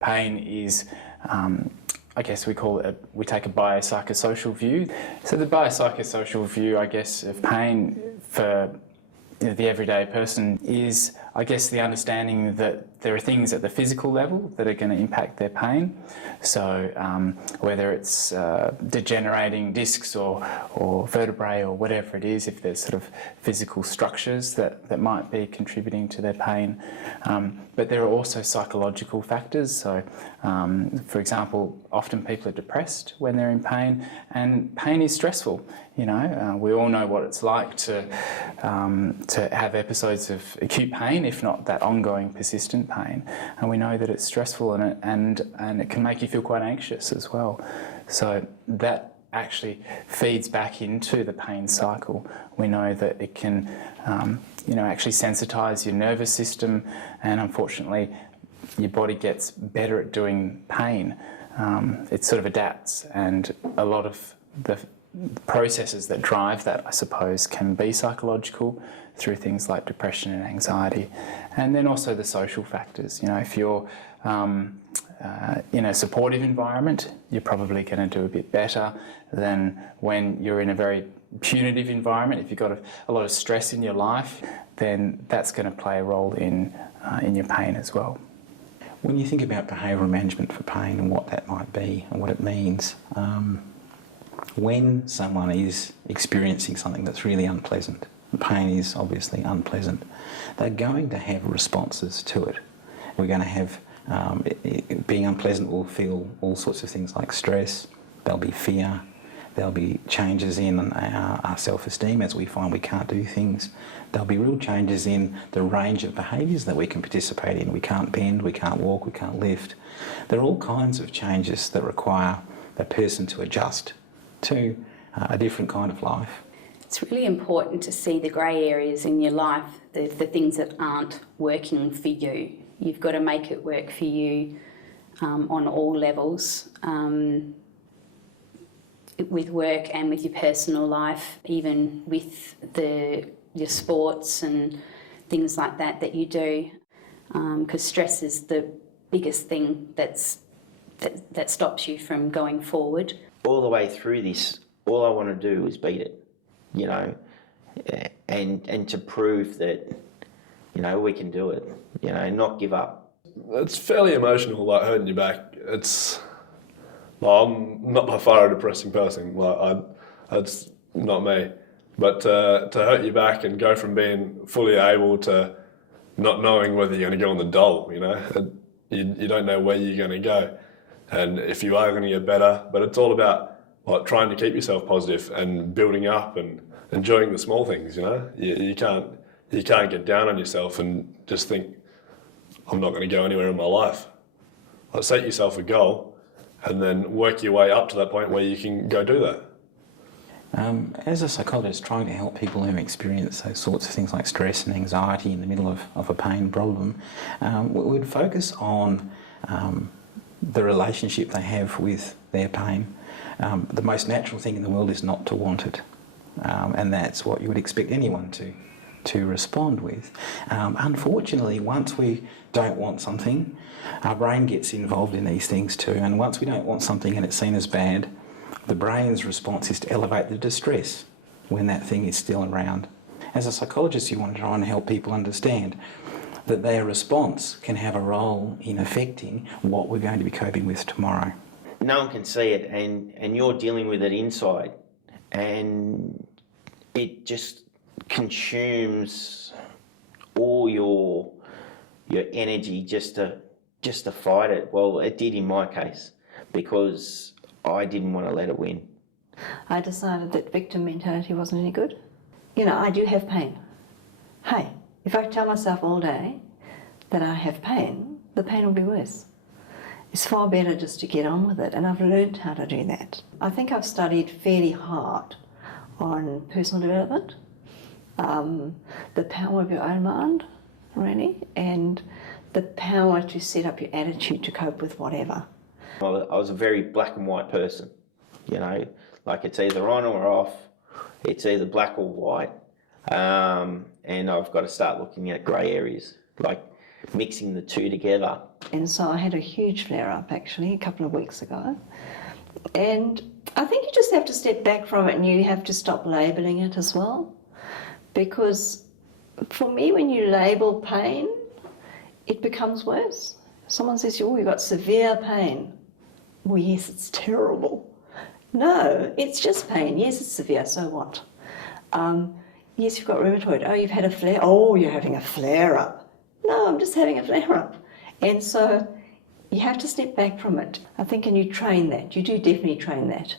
Pain is, I guess we take a biopsychosocial view. So the biopsychosocial view, I guess, of pain for the everyday person is, I guess, the understanding that there are things at the physical level that are going to impact their pain. So whether it's degenerating discs or vertebrae or whatever it is, if there's sort of physical structures that might be contributing to their pain. But there are also psychological factors. So, for example, often people are depressed when they're in pain, and pain is stressful. You know, we all know what it's like to have episodes of acute pain, if not that ongoing persistent pain, and we know that it's stressful and it can make you feel quite anxious as well. So that actually feeds back into the pain cycle. We know that it can, actually sensitise your nervous system, and unfortunately, your body gets better at doing pain. It sort of adapts, and a lot of the processes that drive that, I suppose, can be psychological through things like depression and anxiety, and then also the social factors. You know, if you're in a supportive environment, you're probably going to do a bit better than when you're in a very punitive environment. If you've got a lot of stress in your life, then that's going to play a role in your pain as well. When you think about behavioural management for pain and what that might be and what it means, when someone is experiencing something that's really unpleasant, pain is obviously unpleasant, they're going to have responses to it. We're going to have, being unpleasant will feel all sorts of things like stress, there'll be fear, there'll be changes in our self-esteem as we find we can't do things. There'll be real changes in the range of behaviours that we can participate in. We can't bend, we can't walk, we can't lift. There are all kinds of changes that require a person to adjust to a different kind of life. It's really important to see the grey areas in your life, the things that aren't working for you. You've got to make it work for you on all levels, with work and with your personal life, even with your sports and things like that you do, because stress is the biggest thing that stops you from going forward. All the way through this, all I want to do is beat it, and to prove that, we can do it, not give up. It's fairly emotional, like hurting your back. I'm not by far a depressing person, that's not me. But to hurt your back and go from being fully able to not knowing whether you're going to go on the dole, you don't know where you're going to go. And if you are going to get better, but it's all about trying to keep yourself positive and building up and enjoying the small things. You can't get down on yourself and just think, I'm not going to go anywhere in my life. Set yourself a goal and then work your way up to that point where you can go do that. As a psychologist trying to help people who experience those sorts of things like stress and anxiety in the middle of a pain problem, we'd focus on the relationship they have with their pain. The most natural thing in the world is not to want it, and that's what you would expect anyone to respond with. Unfortunately, once we don't want something, our brain gets involved in these things too, and once we don't want something and it's seen as bad, the brain's response is to elevate the distress when that thing is still around. As a psychologist, you want to try and help people understand that their response can have a role in affecting what we're going to be coping with tomorrow. No one can see it, and you're dealing with it inside, and it just consumes all your energy just to fight it. Well, it did in my case, because I didn't want to let it win. I decided that victim mentality wasn't any good. I do have pain. Hey, if I tell myself all day that I have pain, the pain will be worse. It's far better just to get on with it, and I've learned how to do that. I think I've studied fairly hard on personal development, the power of your own mind, really, and the power to set up your attitude to cope with whatever. I was a very black and white person, it's either on or off, it's either black or white, and I've got to start looking at grey areas. mixing the two together. And so I had a huge flare-up actually a couple of weeks ago. And I think you just have to step back from it and you have to stop labelling it as well. Because for me, when you label pain, it becomes worse. Someone says, oh, you've got severe pain. Well, yes, it's terrible. No, it's just pain. Yes, it's severe, so what? Yes, you've got rheumatoid. Oh, you've had a flare. Oh, you're having a flare-up. No, I'm just having a flare-up. And so you have to step back from it. I think, and you train that. You do definitely train that.